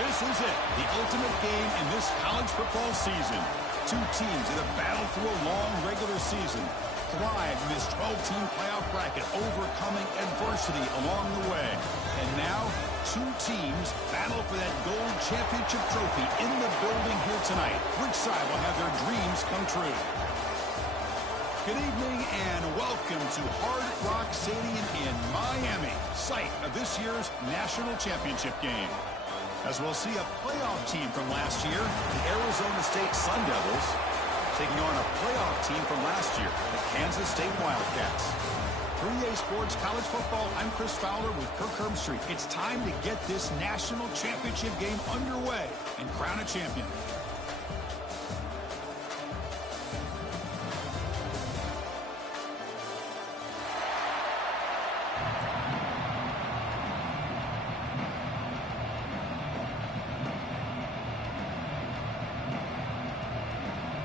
This is it, the ultimate game in this college football season. Two teams that have battled through a long regular season, thrived in this 12-team playoff bracket, overcoming adversity along the way. And now, two teams battle for that gold championship trophy in the building here tonight. Which side will have their dreams come true? Good evening and welcome to Hard Rock Stadium in Miami, site of this year's national championship game. As we'll see a playoff team from last year, the Arizona State Sun Devils, taking on a playoff team from last year, the Kansas State Wildcats. 3A Sports College Football, I'm Chris Fowler with Kirk Herbstreit. It's time to get this national championship game underway and crown a champion.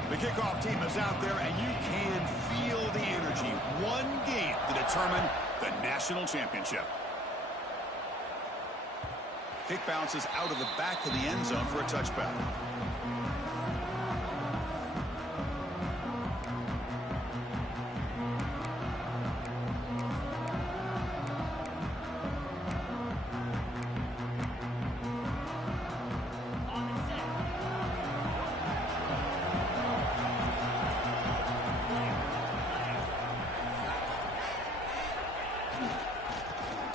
The kickoff team is out there, and you can feel the energy. One game to determine the national championship. Kick bounces out of the back of the end zone for a touchback.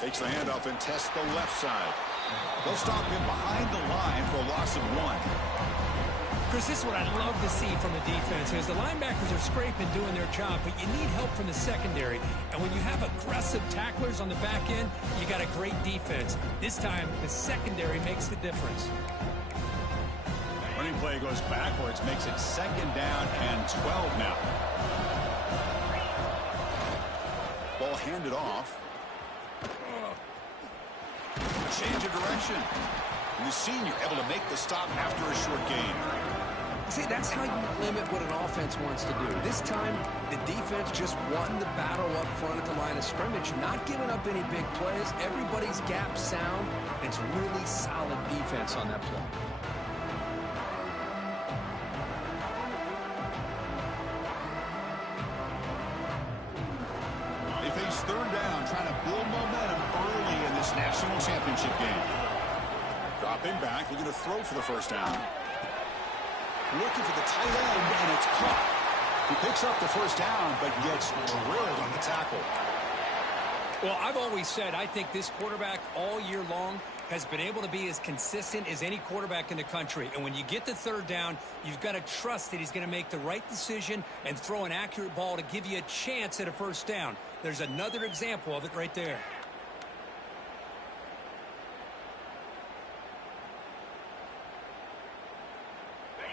Takes the handoff and tests the left side. They'll stop him behind the line for a loss of 1. Chris, this is what I'd love to see from the defense is the linebackers are scraping, doing their job, but you need help from the secondary. And when you have aggressive tacklers on the back end, you got a great defense. This time, the secondary makes the difference. Running play goes backwards, makes it 2nd down and 12 now. Ball handed off. Change of direction. And the senior able to make the stop after a short gain. See, that's how you limit what an offense wants to do. This time, the defense just won the battle up front at the line of scrimmage, not giving up any big plays. Everybody's gap sound. It's really solid defense on that play. They face 3rd down, trying to build momentum early in this national championship game. Dropping back, looking to throw for the 1st down. Looking for the tight end, and it's caught. He picks up the 1st down, but gets drilled on the tackle. Well, I've always said I think this quarterback all year long has been able to be as consistent as any quarterback in the country. And when you get the 3rd down, you've got to trust that he's going to make the right decision and throw an accurate ball to give you a chance at a 1st down. There's another example of it right there.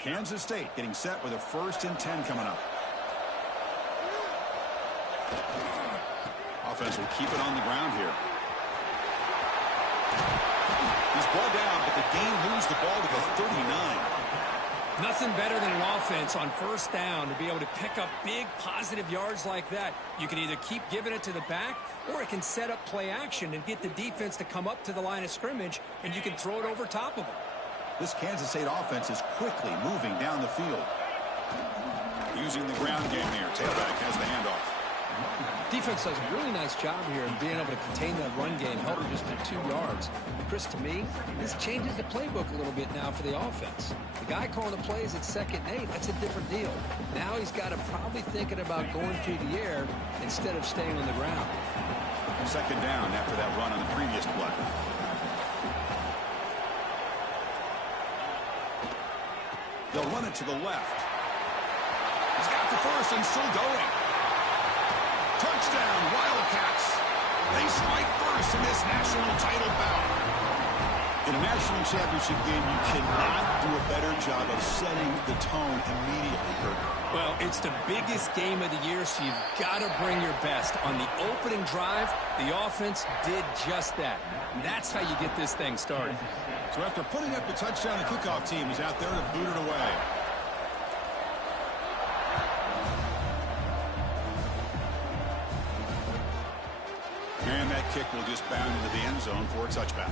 Kansas State getting set with a 1st and 10 coming up. Offense will keep it on the ground here. He's brought down, but the game moves the ball to the 39. Nothing better than an offense on 1st down to be able to pick up big positive yards like that. You can either keep giving it to the back, or it can set up play action and get the defense to come up to the line of scrimmage, and you can throw it over top of them. This Kansas State offense is quickly moving down the field. Using the ground game here. Tailback has the handoff. Defense does a really nice job here in being able to contain that run game, held it just at 2 yards. Chris, to me, this changes the playbook a little bit now for the offense. The guy calling the plays at 2nd and 8, that's a different deal. Now he's got to probably thinking about going through the air instead of staying on the ground. 2nd down after that run on the previous play. They'll run it to the left. He's got the 1st and still going. Touchdown, Wildcats. They strike 1st in this national title bout. In a national championship game, you cannot do a better job of setting the tone immediately, Kirk. Well, it's the biggest game of the year, so you've got to bring your best. On the opening drive, the offense did just that. And that's how you get this thing started. So after putting up the touchdown, the kickoff team is out there to boot it away. And that kick will just bound into the end zone for a touchback.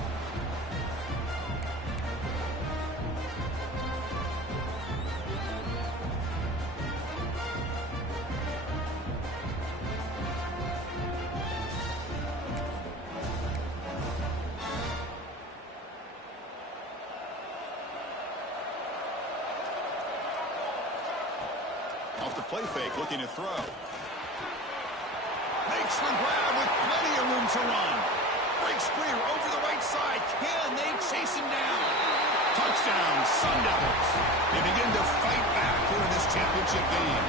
play fake, looking to throw. Makes the grab with plenty of room to run. Breaks free over the right side. Can they chase him down? Touchdown, Sun Devils. They begin to fight back here in this championship game.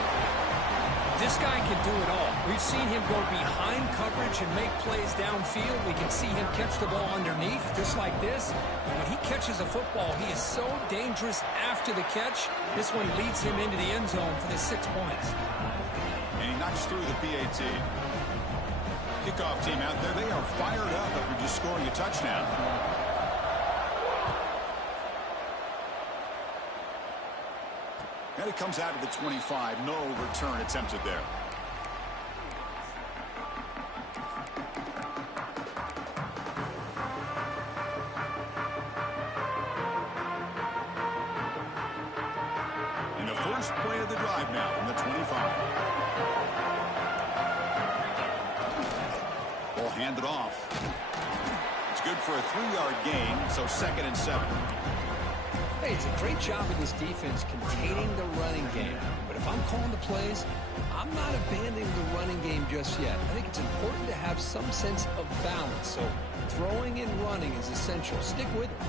This guy can do it all. We've seen him go behind coverage and make plays downfield. We can see him catch the ball underneath, just like this. And when he catches a football, he is so dangerous after the catch. This one leads him into the end zone for the 6 points. And he knocks through the PAT. Kickoff team out there, they are fired up after just scoring a touchdown. And it comes out of the 25. No return attempted there. In the first play of the drive now from the 25. Ball handed off. It's good for a 3-yard gain, so 2nd and 7. Hey, it's a great job of this defense containing the running game. But if I'm calling the plays, I'm not abandoning the running game just yet. I think it's important to have some sense of balance. So throwing and running is essential. Stick with it.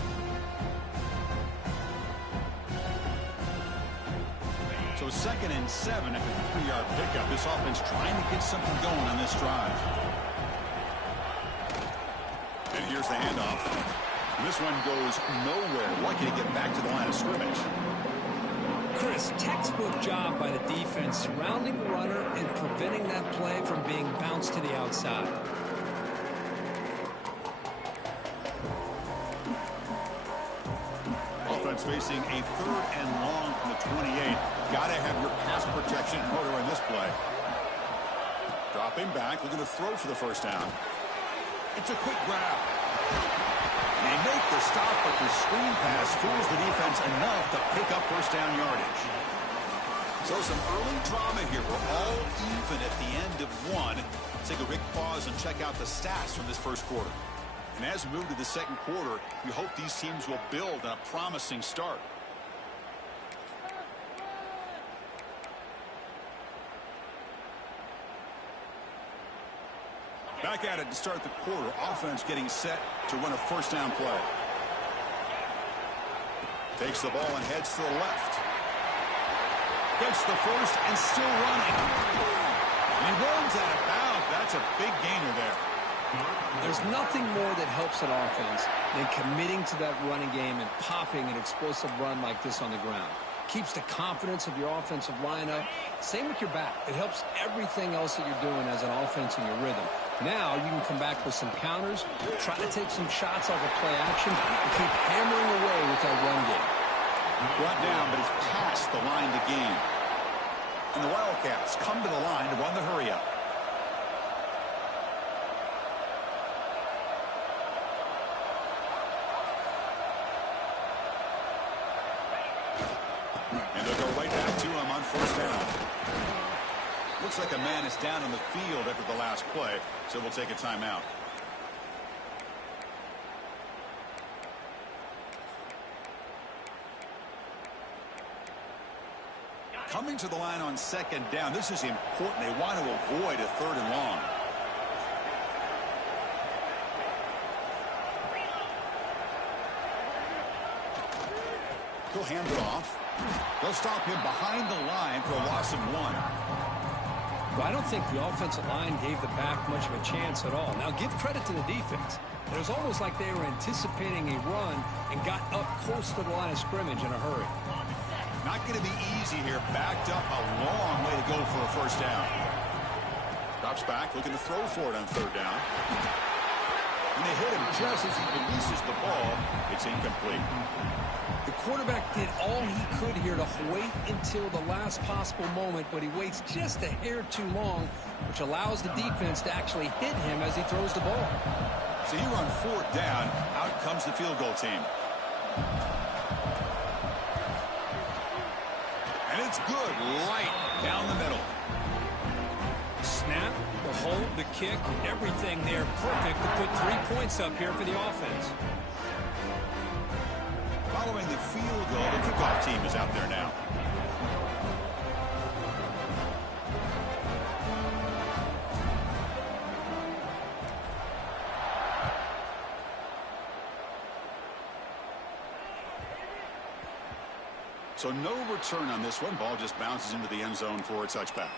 So 2nd and 7 after the 3-yard pickup. This offense trying to get something going on this drive. And here's the handoff. This one goes nowhere. Lucky to get back to the line of scrimmage. Chris, textbook job by the defense surrounding the runner and preventing that play from being bounced to the outside. Offense facing a 3rd and long from the 28. Got to have your pass protection in order in this play. Dropping back, looking to throw for the first down. It's a quick grab. They make the stop, but the screen pass fools the defense enough to pick up first down yardage. So some early drama here. We're all even at the end of one. Let's take a quick pause and check out the stats from this first quarter. And as we move to the second quarter, we hope these teams will build on a promising start. Back at it to start the quarter. Offense getting set to run a first down play. Takes the ball and heads to the left. Gets the first and still running. And he runs out of bounds. That's a big gainer there. There's nothing more that helps an offense than committing to that running game and popping an explosive run like this on the ground. Keeps the confidence of your offensive lineup. Same with your back. It helps everything else that you're doing as an offense in your rhythm. Now you can come back with some counters, try to take some shots off of play action, and keep hammering away with that run game. Brought down, but it's past the line to gain. And the Wildcats come to the line to run the hurry-up. And they'll go right back to him on first down. Looks like a man is down on the field after the last play, so we'll take a timeout. Coming to the line on second down. This is important. They want to avoid a 3rd and long. He'll hand it off. They'll stop him behind the line for a loss of 1. Well, I don't think the offensive line gave the back much of a chance at all. Now, give credit to the defense. It was almost like they were anticipating a run and got up close to the line of scrimmage in a hurry. Not going to be easy here. Backed up a long way to go for a first down. Drops back, looking to throw for it on 3rd down. And they hit him just as he releases the ball. It's incomplete. The quarterback did all he could here to wait until the last possible moment, but he waits just a hair too long, which allows the defense to actually hit him as he throws the ball. So here on 4th down, out comes the field goal team. And it's good, right down the middle. Snap, the hold, the kick, everything there perfect to put 3 points up here for the offense. Following the field goal, the kickoff team is out there now. So no return on this one. Ball just bounces into the end zone for a touchback.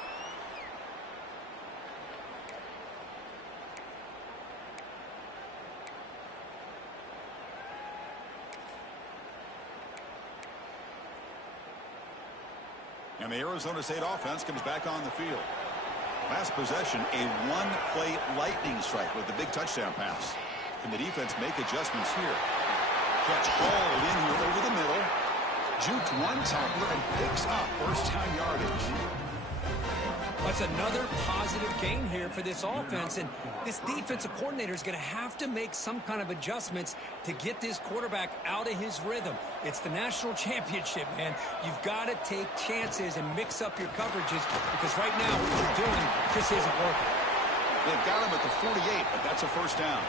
And the Arizona State offense comes back on the field. Last possession, a one-play lightning strike with the big touchdown pass. Can the defense make adjustments here? Catch hauled in here over the middle. Juked one tackler and picks up first down yardage. That's another positive gain here for this offense, and this defensive coordinator is going to have to make some kind of adjustments to get this quarterback out of his rhythm. It's the national championship, man. You've got to take chances and mix up your coverages, because right now what you're doing just isn't working. They've got him at the 48, but that's a first down.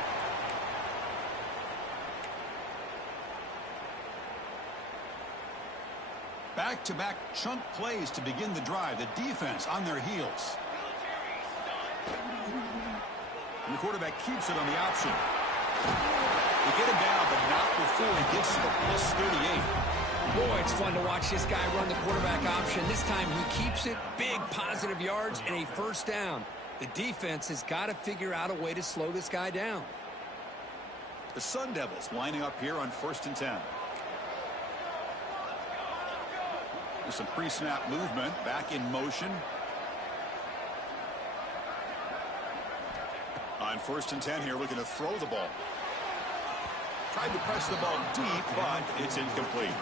Back-to-back chunk plays to begin the drive. The defense on their heels. And the quarterback keeps it on the option. They get him down, but not before he gets to the plus 38. Boy, it's fun to watch this guy run the quarterback option. This time he keeps it, big positive yards, and a first down. The defense has got to figure out a way to slow this guy down. The Sun Devils lining up here on 1st and 10. There's some pre-snap movement, back in motion. On 1st and 10 here, looking to throw the ball. Tried to press the ball deep, but it's incomplete.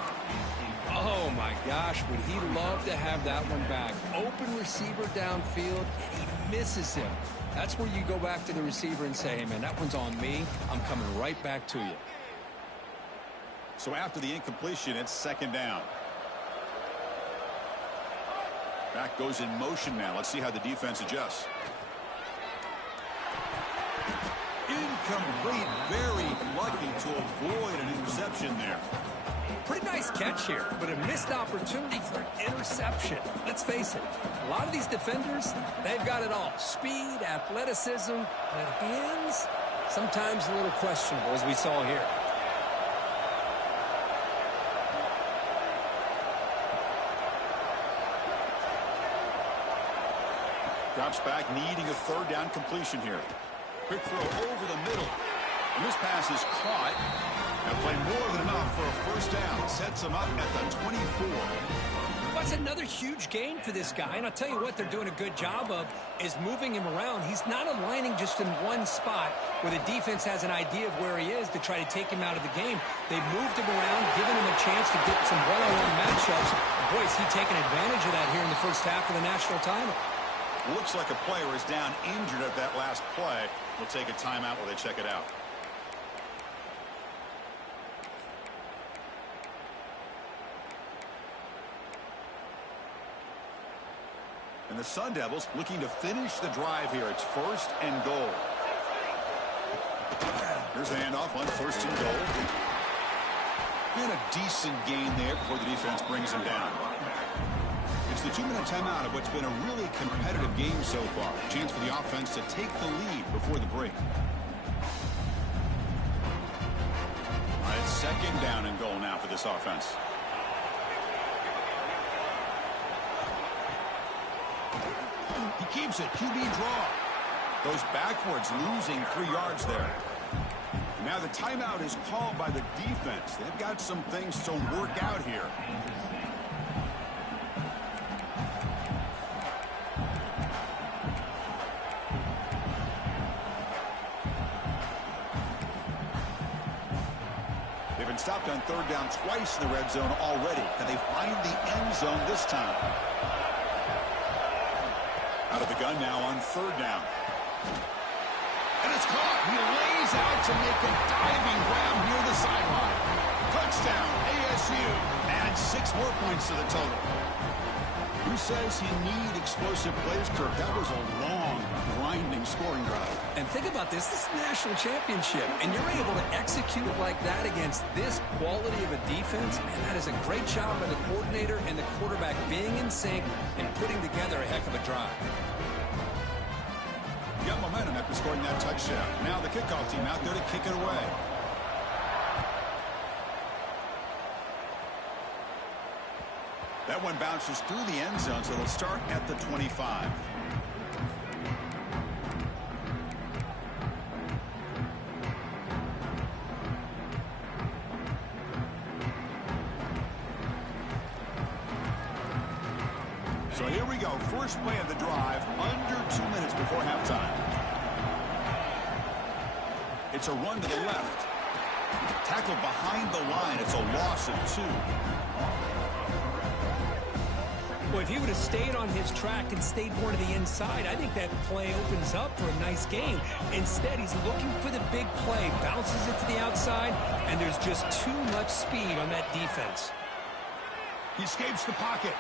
Oh, my gosh, would he love to have that one back. Open receiver downfield, and he misses him. That's where you go back to the receiver and say, hey, man, that one's on me. I'm coming right back to you. So after the incompletion, it's 2nd down. Back goes in motion now. Let's see how the defense adjusts. Incomplete. Very lucky to avoid an interception there. Pretty nice catch here, but a missed opportunity for an interception. Let's face it, a lot of these defenders, they've got it all. Speed, athleticism, but hands, sometimes a little questionable, as we saw here. Drops back, needing a 3rd down completion here. Quick throw over the middle. And this pass is caught. And play more than enough for a first down. Sets him up at the 24. That's another huge gain for this guy. And I'll tell you what they're doing a good job of is moving him around. He's not aligning just in one spot where the defense has an idea of where he is to try to take him out of the game. They've moved him around, given him a chance to get some one-on-one matchups. Boy, is he taking advantage of that here in the first half of the national title. Looks like a player is down injured at that last play. We'll take a timeout while they check it out. And the Sun Devils looking to finish the drive here. It's 1st and goal. Here's the handoff on 1st and goal. And a decent gain there before the defense brings him down. It's the 2-minute timeout of what's been a really competitive game so far. A chance for the offense to take the lead before the break. All right, 2nd down and goal now for this offense. He keeps it. QB draw. Goes backwards, losing 3 yards there. Now the timeout is called by the defense. They've got some things to work out here. They've been stopped on 3rd down twice in the red zone already. Can they find the end zone this time? Out of the gun now on 3rd down. And it's caught. He lays out to make a diving grab near the sideline. Touchdown, ASU. And 6 more points to the total. Who says you need explosive plays, Kirk? That was a long, grinding scoring drive. And think about this. This is the national championship, and you're able to execute like that against this quality of a defense, and that is a great job by the coordinator and the quarterback being in sync and putting together a heck of a drive. Got momentum after scoring that touchdown. Now the kickoff team out there to kick it away. That one bounces through the end zone, so they'll start at the 25. So here we go. First play of the drive, under 2 minutes before halftime. It's a run to the left. Tackled behind the line. It's a loss of 2. Well, if he would have stayed on his track and stayed more to the inside, I think that play opens up for a nice game. Instead, he's looking for the big play, bounces it to the outside, and there's just too much speed on that defense. He escapes the pocket.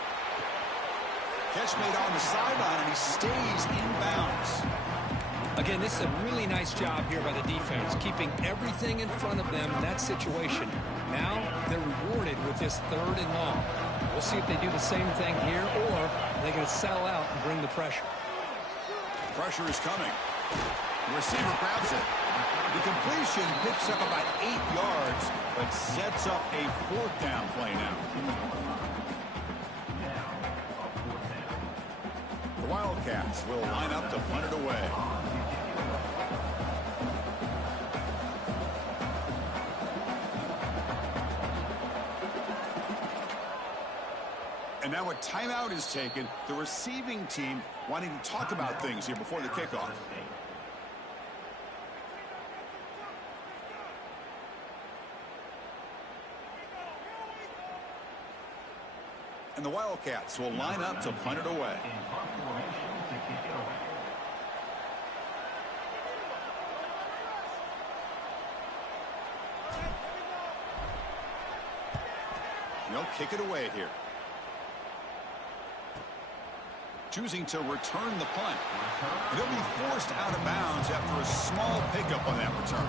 Catch made on the sideline, and he stays in bounds. Again, this is a really nice job here by the defense, keeping everything in front of them in that situation. Now they're rewarded with this 3rd and long. We'll see if they do the same thing here, or they're going to settle out and bring the pressure. Pressure is coming. The receiver grabs it. The completion picks up about 8 yards, but sets up a 4th down play now. The Wildcats will line up to punt it away. And now a timeout is taken. The receiving team wanting to talk about things here before the kickoff. And the Wildcats will line up to punt it away. They'll kick it away here. Choosing to return the punt. And he'll be forced out of bounds after a small pickup on that return.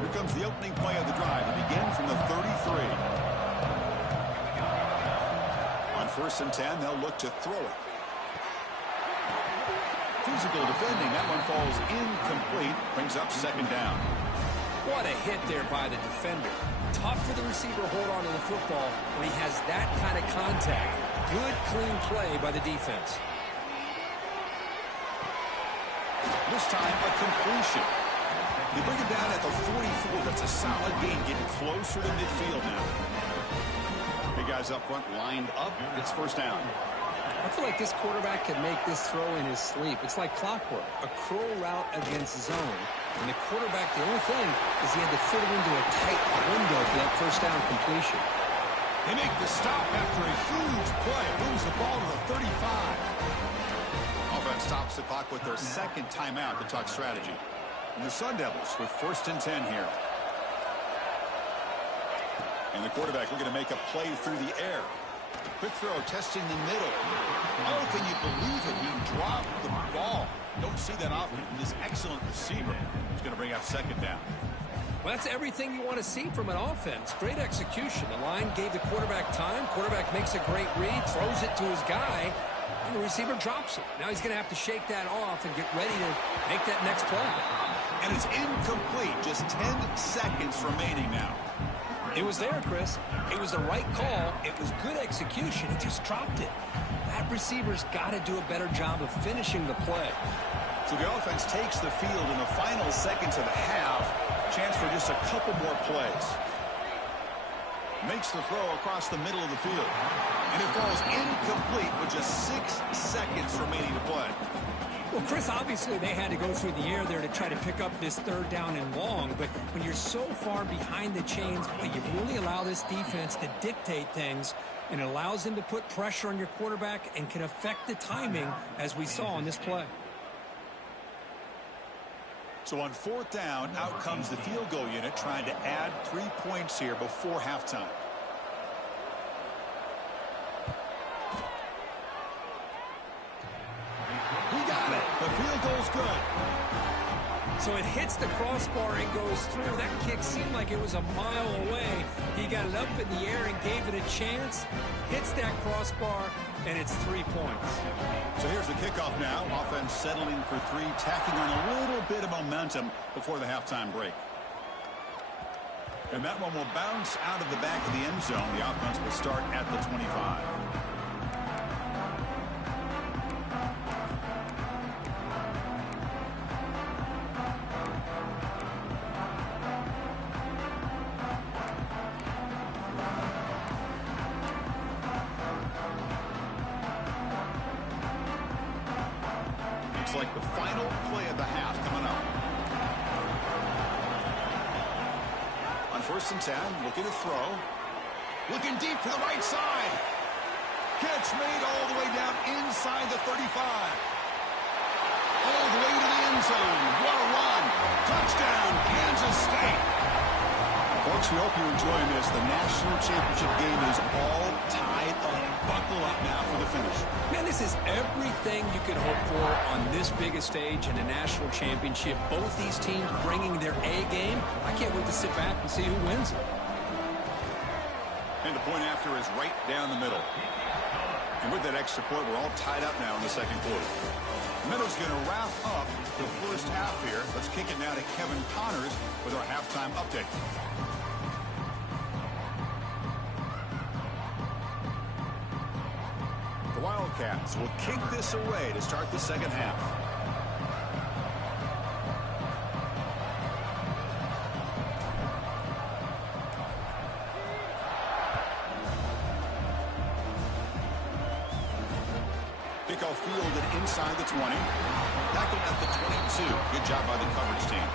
Here comes the opening play of the drive. It begins from the 33. On 1st and 10, they'll look to throw it. Physical defending. That one falls incomplete. Brings up 2nd down. What a hit there by the defender. Tough for the receiver to hold on to the football when he has that kind of contact. Good, clean play by the defense. This time, a completion. They bring it down at the 44. That's a solid gain, getting closer to midfield now. Big guys up front lined up. It's 1st down. I feel like this quarterback could make this throw in his sleep. It's like clockwork. A crow route against zone. And the quarterback, the only thing is he had to fit it into a tight window for that 1st down completion. They make the stop after a huge play. Moves the ball to the 35. Offense stops the clock with their 2nd timeout to talk strategy. And the Sun Devils with 1st and 10 here. And the quarterback looking to make a play through the air. Quick throw, testing the middle. Oh, can you believe it? He dropped the ball. Don't see that often from this excellent receiver. He's going to bring up 2nd down. Well, that's everything you want to see from an offense. Great execution. The line gave the quarterback time. Quarterback makes a great read, throws it to his guy, and the receiver drops it. Now he's going to have to shake that off and get ready to make that next play. And it's incomplete. Just 10 seconds remaining now. It was there, Chris. It was the right call. It was good execution. He just dropped it. That receiver's got to do a better job of finishing the play. So the offense takes the field in the final seconds of the half. Chance for just a couple more plays. Makes the throw across the middle of the field. And it falls incomplete with just 6 seconds remaining to play. Well, Chris, obviously they had to go through the air there to try to pick up this 3rd down and long, but when you're so far behind the chains, you really allow this defense to dictate things, and it allows them to put pressure on your quarterback and can affect the timing, as we saw on this play. So on 4th down, out comes the field goal unit trying to add 3 points here before halftime. The field goal's good. So it hits the crossbar and goes through. That kick seemed like it was a mile away. He got it up in the air and gave it a chance. Hits that crossbar. and it's 3 points. So here's the kickoff now. Offense settling for 3, tacking on a little bit of momentum before the halftime break. And that one will bounce out of the back of the end zone. The offense will start at the 25. Looks like the final play of the half coming up. On 1st and 10, looking to throw. Looking deep to the right side. Catch made all the way down inside the 35. All the way to the end zone. What a run. Touchdown, Kansas State. Folks, we hope you're enjoying this. The national championship game is all tied up. Buckle up now for the finish. Man, this is everything you could hope for on this biggest stage in a national championship. Both these teams bringing their A game. I can't wait to sit back and see who wins it. And the point after is right down the middle. And with that extra point, we're all tied up now in the second quarter. Meadow's going to wrap up the first half here. Let's kick it now to Kevin Connors with our halftime update. The Wildcats will kick this away to start the second half. Kickoff fielded inside the 20. Tackled at the 22. Good job by the coverage team.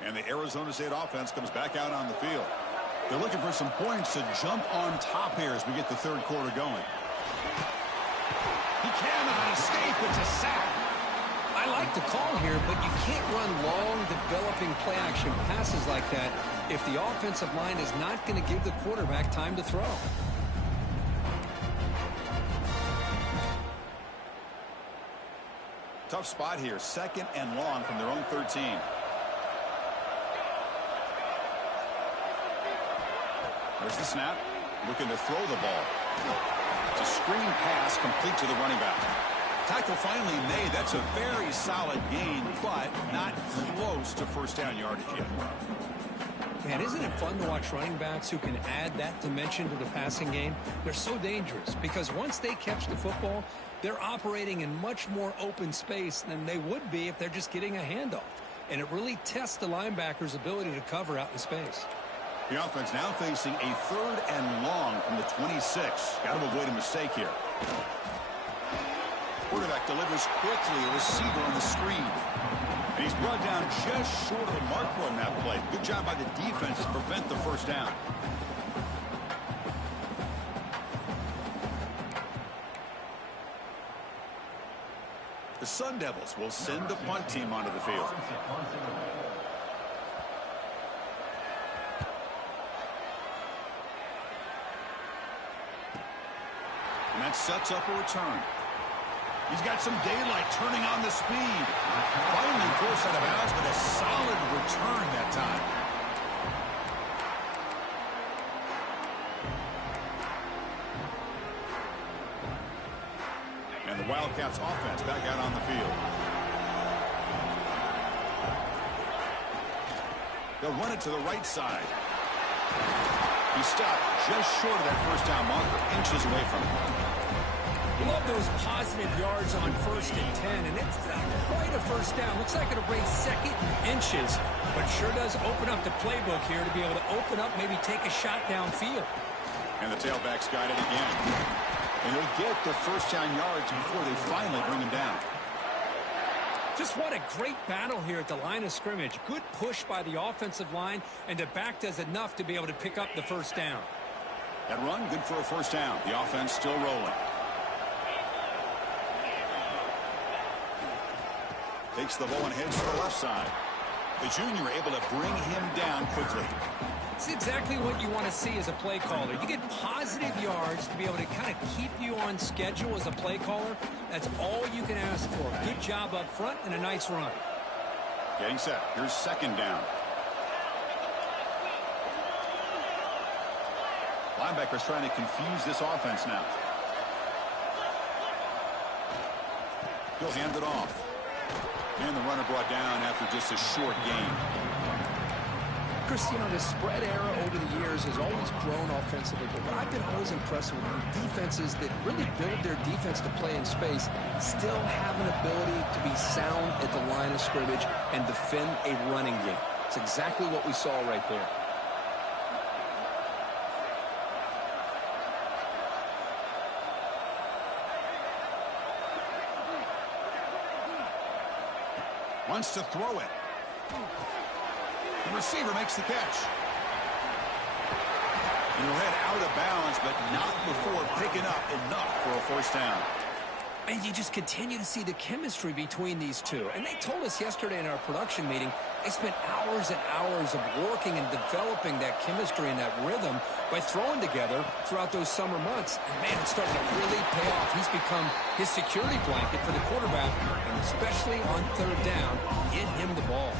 And the Arizona State offense comes back out on the field. They're looking for some points to jump on top here as we get the third quarter going. He cannot escape. It's a sack. I like the call here, but you can't run long, developing play-action passes like that if the offensive line is not going to give the quarterback time to throw. Tough spot here. 2nd and long from their own 13. There's the snap. Looking to throw the ball. It's a screen pass complete to the running back. Tackle finally made. That's a very solid gain, but not close to first down yardage yet. Man, isn't it fun to watch running backs who can add that dimension to the passing game? They're so dangerous because once they catch the football, they're operating in much more open space than they would be if they're just getting a handoff. And it really tests the linebacker's ability to cover out in space. The offense now facing a 3rd and long from the 26. Got to avoid a mistake here. Quarterback delivers quickly. A receiver on the screen. And he's brought down just short of the marker on that play. Good job by the defense to prevent the first down. The Sun Devils will send the punt team onto the field. And that sets up a return. He's got some daylight turning on the speed. Finally forced out of bounds, but a solid return that time. And the Wildcats offense back out on the field. They'll run it to the right side. He stopped just short of that first down marker, inches away from it. Love those positive yards on 1st and 10, and it's quite a first down. Looks like it'll bring 2nd inches, but sure does open up the playbook here to be able to open up, maybe take a shot downfield. And the tailback's got it again. And they'll get the first down yards before they finally bring him down. Just what a great battle here at the line of scrimmage. Good push by the offensive line, and the back does enough to be able to pick up the first down. That run, good for a first down. The offense still rolling. Takes the ball and heads to the left side. The junior able to bring him down quickly. It's exactly what you want to see as a play caller. You get positive yards to be able to kind of keep you on schedule as a play caller. That's all you can ask for. Good job up front and a nice run. Getting set. Here's second down. Linebackers trying to confuse this offense now. He'll hand it off. And the runner brought down after just a short gain. Chris, you know, the spread era over the years has always grown offensively, but what I've been always impressed with are defenses that really build their defense to play in space, still have an ability to be sound at the line of scrimmage and defend a running game. It's exactly what we saw right there. Wants to throw it. The receiver makes the catch. And he'll head out of bounds, but not before picking up enough for a first down. And you just continue to see the chemistry between these two. And they told us yesterday in our production meeting, they spent hours and hours of working and developing that chemistry and that rhythm by throwing together throughout those summer months. And, man, it's starting to really pay off. He's become his security blanket for the quarterback, and especially on third down, get him the ball.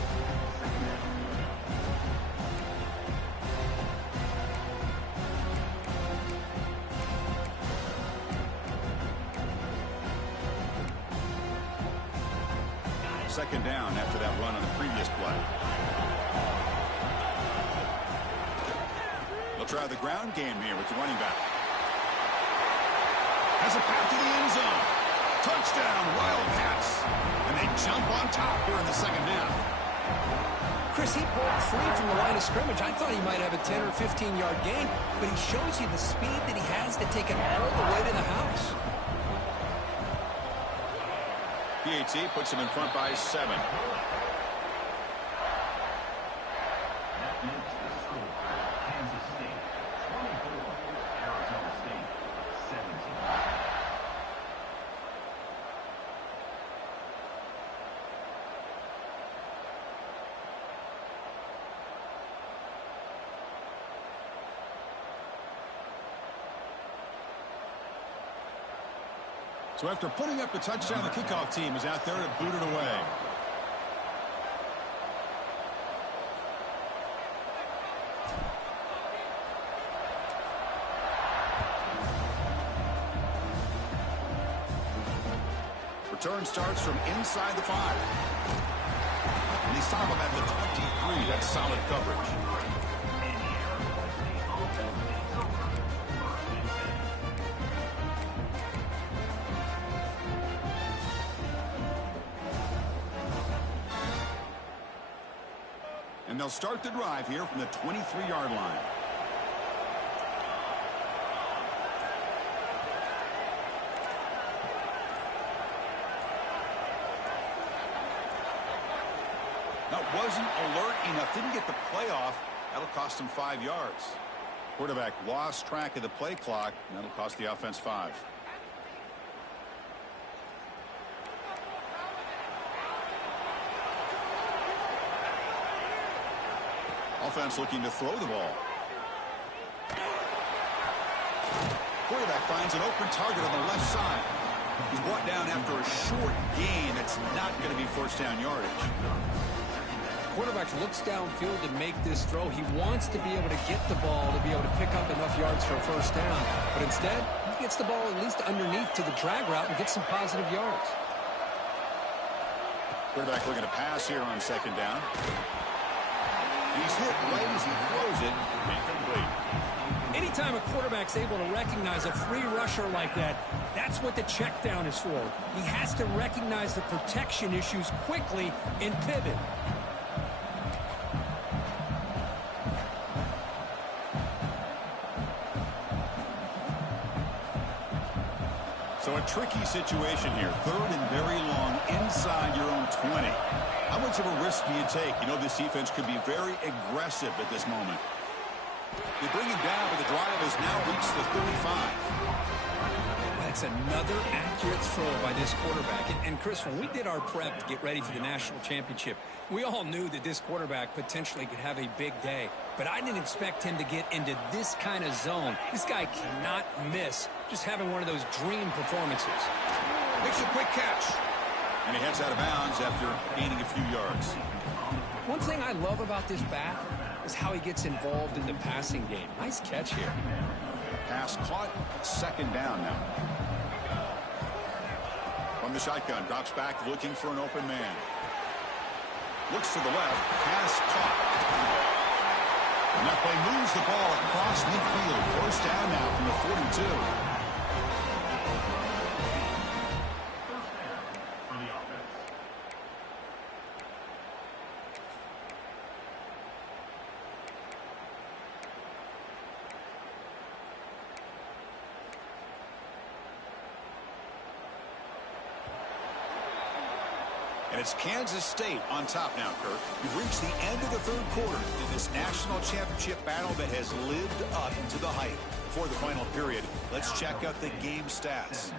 Second down after that run on the previous play. They'll try the ground game here with the running back. Has a pass to the end zone. Touchdown, Wildcats. And they jump on top here in the second half. Chris, he broke free from the line of scrimmage. I thought he might have a 10 or 15-yard gain, but he shows you the speed that he has to take it all the way to the house. PAT puts him in front by 7. So after putting up a touchdown, the kickoff team is out there to boot it away. Return starts from inside the 5. And they stop him at the 23. That's solid coverage. And they'll start the drive here from the 23-yard line. That wasn't alert enough. Didn't get the play off. That'll cost him 5 yards. Quarterback lost track of the play clock. And that'll cost the offense 5. Offense looking to throw the ball. Quarterback finds an open target on the left side. He's brought down after a short gain. That's not going to be first down yardage. Quarterback looks downfield to make this throw. He wants to be able to get the ball to be able to pick up enough yards for a first down. But instead, he gets the ball at least underneath to the drag route and gets some positive yards. Quarterback looking to pass here on second down. He's hit right as he throws it. Incomplete. Anytime a quarterback's able to recognize a free rusher like that, that's what the check down is for. He has to recognize the protection issues quickly and pivot. So a tricky situation here. Third and very long inside your own 20. How much of a risk do you take? You know, this defense could be very aggressive at this moment. They bring him down, but the drive has now reached the 35. That That's another accurate throw by this quarterback. And Chris, when we did our prep to get ready for the national championship, we all knew that this quarterback potentially could have a big day. But I didn't expect him to get into this kind of zone. This guy cannot miss just having one of those dream performances. Makes a quick catch. And he heads out of bounds after gaining a few yards. One thing I love about this back is how he gets involved in the passing game. Nice catch here. Pass caught. Second down now. From the shotgun, drops back looking for an open man. Looks to the left. Pass caught. And that play moves the ball across midfield. First down now from the 42. And it's Kansas State on top now, Kirk. We've reached the end of the third quarter in this national championship battle that has lived up to the hype. Before the final period, let's check out the game stats.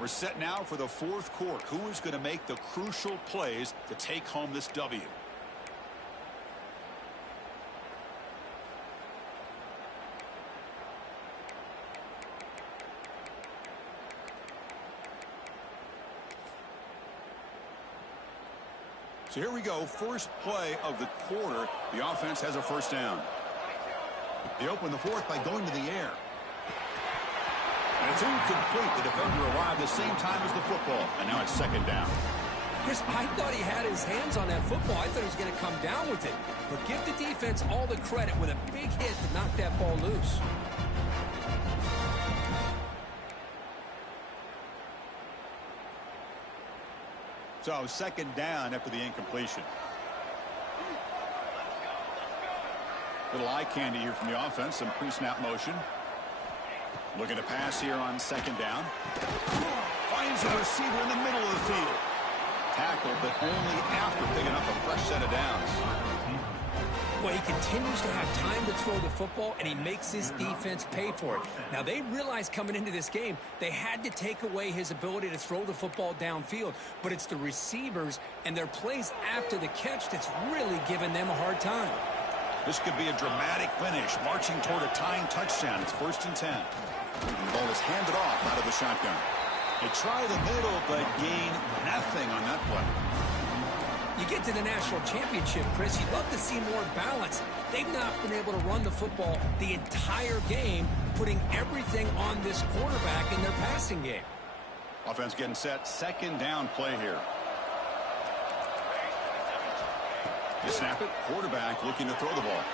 We're set now for the fourth quarter. Who is going to make the crucial plays to take home this W? So here we go. First play of the quarter. The offense has a first down. They open the fourth by going to the air. And it's incomplete. The defender arrived the same time as the football. And now it's second down. Chris, I thought he had his hands on that football. I thought he was going to come down with it. But give the defense all the credit with a big hit to knock that ball loose. So second down after the incompletion. Little eye candy here from the offense. Some pre-snap motion. Looking to pass here on second down. Finds a receiver in the middle of the field. Tackled, but only after picking up a fresh set of downs. Well, he continues to have time to throw the football, and he makes his defense pay for it. Now, they realized coming into this game, they had to take away his ability to throw the football downfield. But it's the receivers and their plays after the catch that's really giving them a hard time. This could be a dramatic finish, marching toward a tying touchdown. It's 1st and 10. The ball is handed off out of the shotgun. They try the middle, but gain nothing on that play. You get to the national championship, Chris, you'd love to see more balance. They've not been able to run the football the entire game, putting everything on this quarterback in their passing game. Offense getting set. Second down play here. You snap it. Quarterback looking to throw the ball.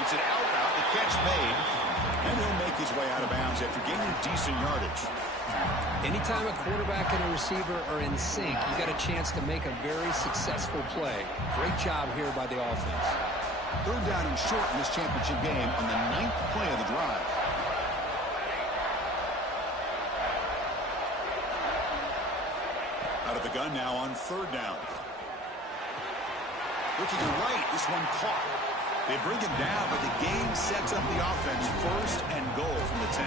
It's an out. The catch made. And he'll make his way out of bounds after gaining decent yardage. Anytime a quarterback and a receiver are in sync, you got a chance to make a very successful play. Great job here by the offense. Third down and short in this championship game on the 9th play of the drive. Out of the gun now on third down. Looking to right, this one caught. They bring him down, but the gain sets up the offense. First and goal from the 10.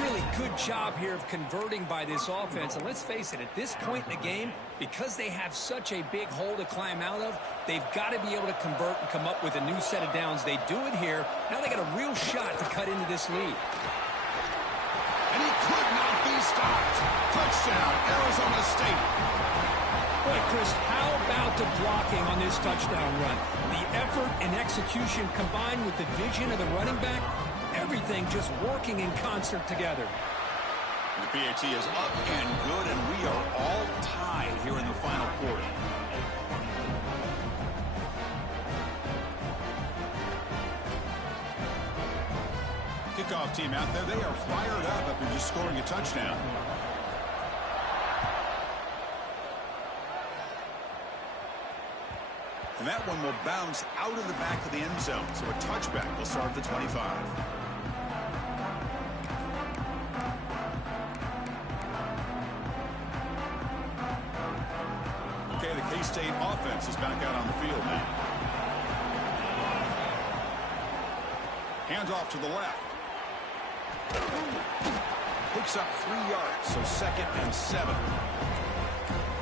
Really good job here of converting by this offense. And let's face it, at this point in the game, because they have such a big hole to climb out of, they've got to be able to convert and come up with a new set of downs. They do it here. Now they got a real shot to cut into this lead. And he could not be stopped. Touchdown, Arizona State. Boy, Chris, how about the blocking on this touchdown run? The effort and execution combined with the vision of the running back, everything just working in concert together. The PAT is up and good, and we are all tied here in the final quarter. Kickoff team out there, they are fired up after just scoring a touchdown. And that one will bounce out of the back of the end zone, so a touchback will start at the 25. Okay, the K-State offense is back out on the field now. Hands off to the left. Picks up 3 yards, so 2nd and 7.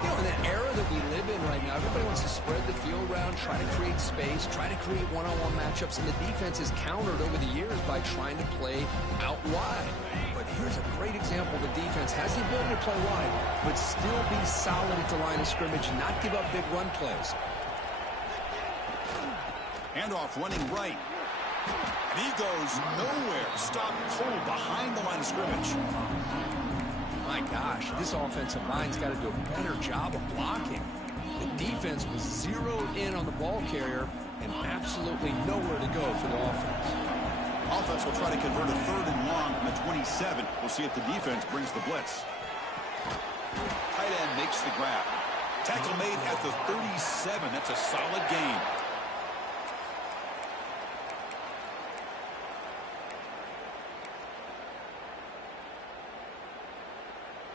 You know, in the era that we live in right now, everybody wants to spread the field around, try to create space, try to create one-on-one matchups, and the defense is countered over the years by trying to play out wide. But here's a great example. The defense has the ability to play wide, but still be solid at the line of scrimmage and not give up big run plays. Handoff running right. And he goes nowhere. Stop cold behind the line of scrimmage. My gosh, this offensive line's got to do a better job of blocking. The defense was zeroed in on the ball carrier and absolutely nowhere to go for the offense. Offense will try to convert a 3rd and long from the 27. We'll see if the defense brings the blitz. Tight end makes the grab. Tackle made at the 37. That's a solid gain.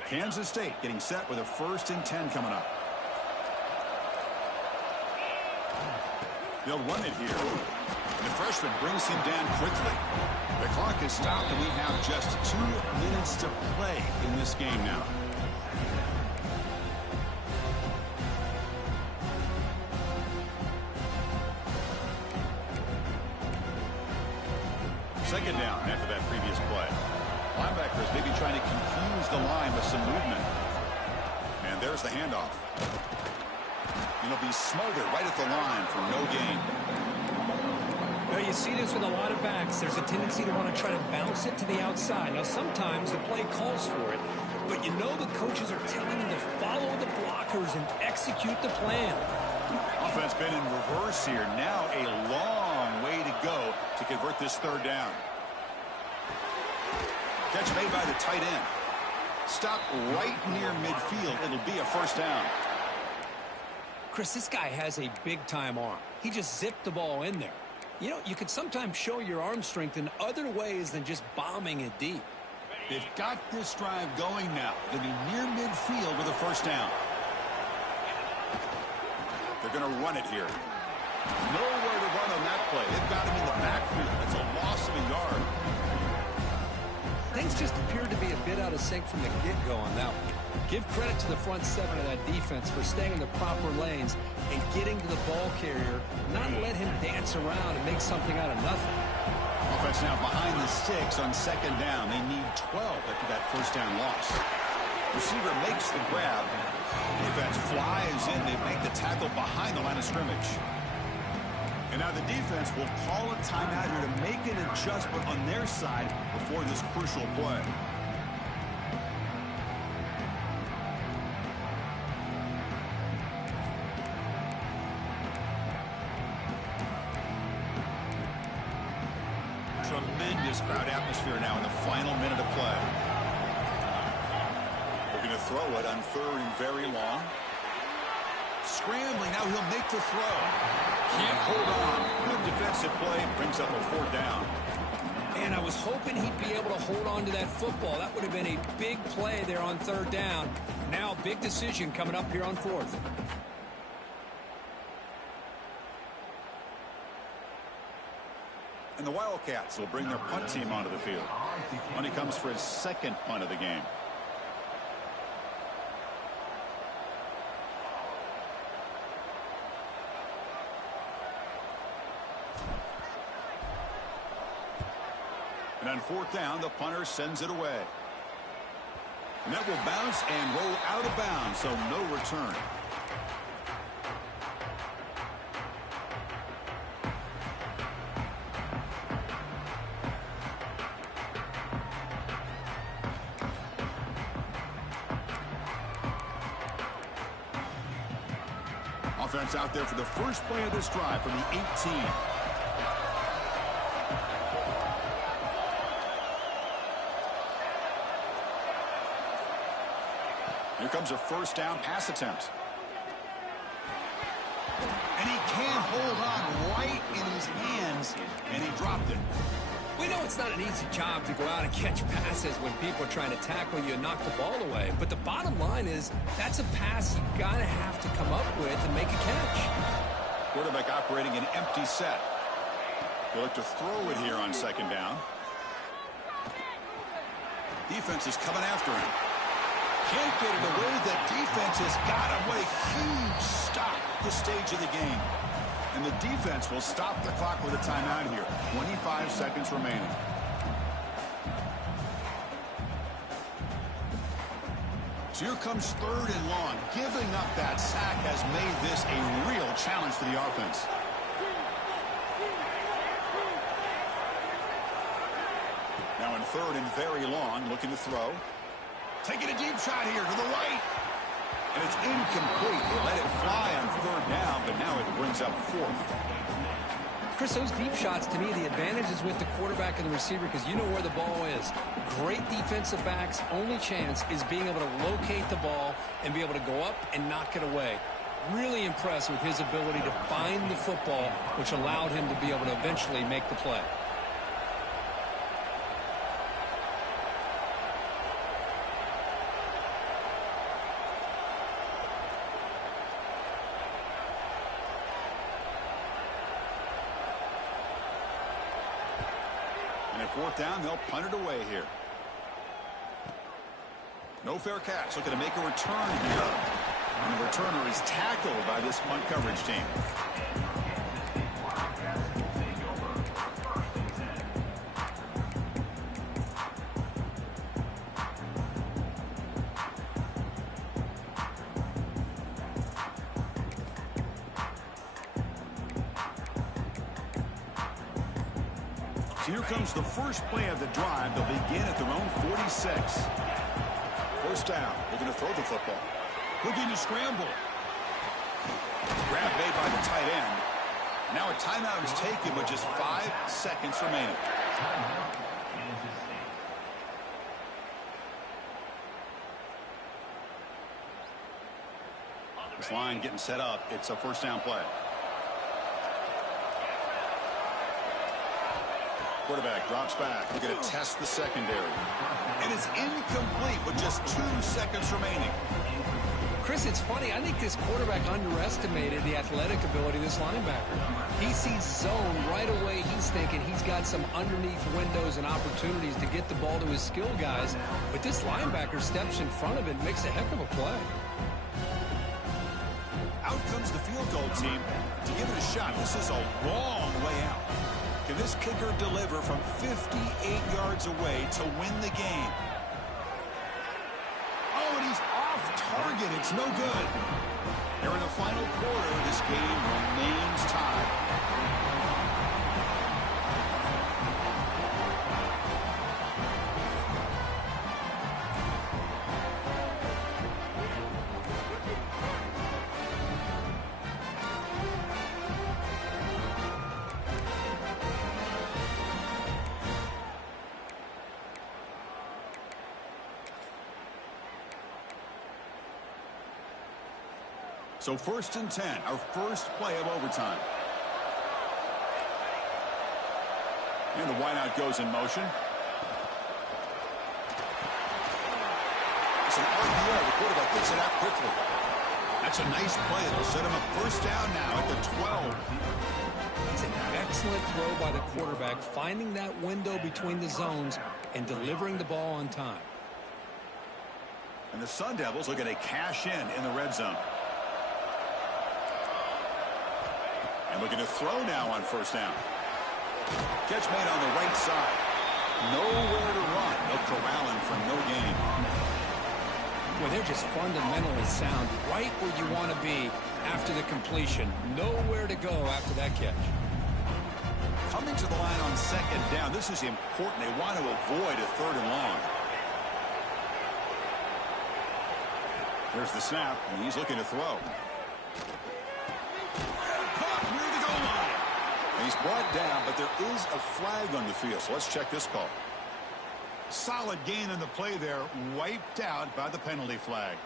Kansas State getting set with a 1st and 10 coming up. They'll run it here. The freshman brings him down quickly. The clock is stopped, and we have just 2 minutes to play in this game now. Second down after that previous play. Linebackers maybe trying to confuse the line with some movement. And there's the handoff. It'll be smothered right at the line for no gain. Now, you see this with a lot of backs. There's a tendency to want to try to bounce it to the outside. Now, sometimes the play calls for it, but you know the coaches are telling them to follow the blockers and execute the plan. Offense been in reverse here. Now a long way to go to convert this 3rd down. Catch made by the tight end. Stop right near midfield. It'll be a 1st down. Chris, this guy has a big-time arm. He just zipped the ball in there. You know, you can sometimes show your arm strength in other ways than just bombing it deep. They've got this drive going now. They'll be near midfield with a 1st down. They're going to run it here. Nowhere to run on that play. They've got him in the backfield. That's a loss of a yard. Things just appeared to be a bit out of sync from the get-go on that one. Give credit to the front 7 of that defense for staying in the proper lanes and getting to the ball carrier, not let him dance around and make something out of nothing. Offense now behind the 6 on 2nd down. They need 12 after that 1st down loss. Receiver makes the grab. Defense flies in. They make the tackle behind the line of scrimmage. And now the defense will call a timeout here to make an adjustment on their side before this crucial play. Tremendous crowd atmosphere now in the final minute of play. Looking to throw it on 3rd and very long. Scrambling, now he'll make the throw. Can't hold on. Good defensive play, brings up a 4th down. And I was hoping he'd be able to hold on to that football. That would have been a big play there on 3rd down. Now a big decision coming up here on 4th. And the Wildcats will bring their punt team onto the field. When he comes for his 2nd punt of the game. And on 4th down, the punter sends it away. And that will bounce and roll out of bounds, so no return. Offense out there for the first play of this drive from the 18. Here comes a 1st down pass attempt. And he can't hold on right in his hands, and he dropped it. We know it's not an easy job to go out and catch passes when people are trying to tackle you and knock the ball away. But the bottom line is that's a pass you got to have to come up with and make a catch. Quarterback operating an empty set. They look to throw it here on 2nd down. Defense is coming after him. Can't get it away. The defense has got him. What a huge stop at this stage of the game. And the defense will stop the clock with a timeout here. 25 seconds remaining. So here comes 3rd and long. Giving up that sack has made this a real challenge for the offense. Now in 3rd and very long, looking to throw. Taking a deep shot here to the right. And it's incomplete. They let it fly on 3rd down, but now it brings up 4th. Chris, those deep shots, to me, the advantage is with the quarterback and the receiver because you know where the ball is. Great defensive backs' only chance is being able to locate the ball and be able to go up and knock it away. Really impressed with his ability to find the football, which allowed him to be able to eventually make the play. And at 4th down, they'll punt it away here. No fair catch. Looking to make a return here. And the returner is tackled by this punt coverage team. So here comes the first play of the drive. They'll begin at their own 46. 1st down. Looking to throw the football. Looking to scramble. Grab made by the tight end. Now a timeout is taken with just 5 seconds remaining. This line getting set up. It's a 1st down play. Quarterback drops back. We're going to test the secondary. And it's incomplete with just 2 seconds remaining. Chris, it's funny. I think this quarterback underestimated the athletic ability of this linebacker. He sees zone right away. He's thinking he's got some underneath windows and opportunities to get the ball to his skill guys. But this linebacker steps in front of it and makes a heck of a play. Out comes the field goal team to give it a shot. This is a long way out. Can this kicker deliver from 58 yards away to win the game? Oh, and he's off target. It's no good. Here in the final quarter, this game remains tied. So 1st and 10, our first play of overtime. And the wideout goes in motion. It's an RPO. The quarterback gets it out quickly. That's a nice play. It'll set him up 1st down now at the 12. It's an excellent throw by the quarterback, finding that window between the zones and delivering the ball on time. And the Sun Devils looking to cash in the red zone. And looking to throw now on 1st down. Catch made on the right side. Nowhere to run. They'll corral him for no gain. Well, they're just fundamentally sound right where you want to be after the completion. Nowhere to go after that catch. Coming to the line on 2nd down. This is important. They want to avoid a 3rd and long. There's the snap, and he's looking to throw. He's brought down, but there is a flag on the field, so let's check this call. Solid gain on the play there, wiped out by the penalty flag.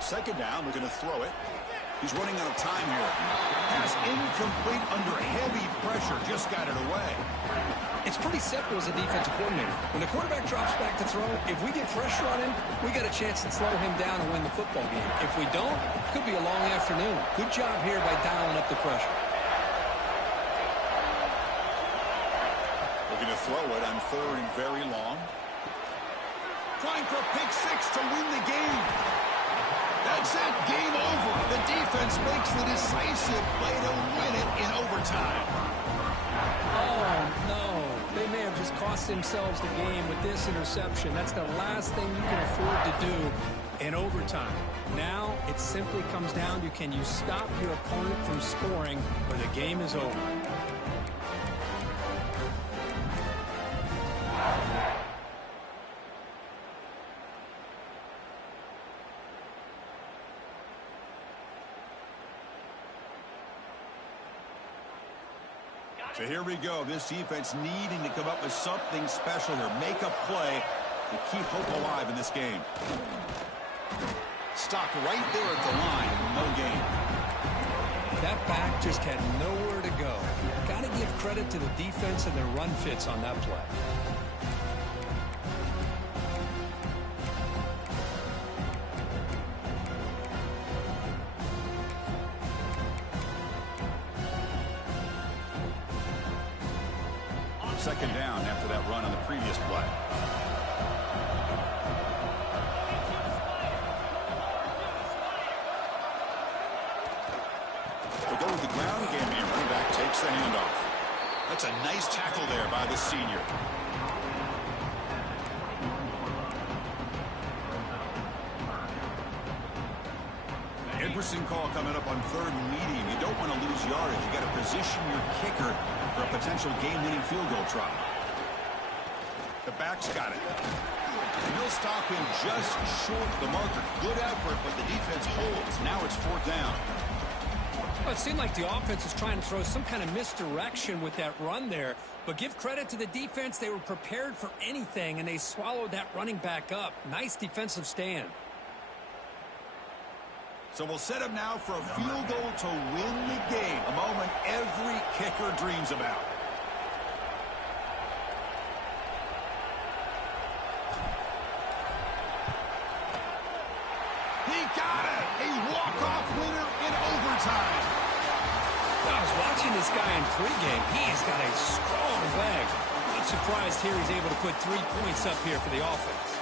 Second down, we're going to throw it. He's running out of time here. Pass incomplete under heavy pressure. Just got it away. It's pretty simple as a defensive coordinator. When the quarterback drops back to throw, if we get pressure on him, we got a chance to slow him down and win the football game. If we don't, it could be a long afternoon. Good job here by dialing up the pressure. Looking to throw it on 3rd and very long. Trying for a pick 6 to win the game. That's it. Game over. The defense makes the decisive play to win it in overtime. Oh, no. They may have just cost themselves the game with this interception. That's the last thing you can afford to do in overtime. Now it simply comes down to, can you stop your opponent from scoring or the game is over. So here we go. This defense needing to come up with something special here. Make a play to keep hope alive in this game. Stopped right there at the line. No gain. That back just had nowhere to go. Got to give credit to the defense and their run fits on that play. Second down after that run on the previous play. They go with the ground game here. Running back takes the handoff. That's a nice tackle there by the senior. Interesting call coming up on 3rd and medium. You don't want to lose yardage. You got to position your kicker for a potential game-winning field goal try. The back's got it. And he'll stop him just short of the marker. Good effort, but the defense holds. Now it's 4th down. Well, it seemed like the offense was trying to throw some kind of misdirection with that run there. But give credit to the defense. They were prepared for anything, and they swallowed that running back up. Nice defensive stand. So we'll set up now for a field goal to win the game, a moment every kicker dreams about. He got it! A walk-off winner in overtime. I was watching this guy in pregame. He's got a strong leg. Not surprised here he's able to put 3 points up here for the offense.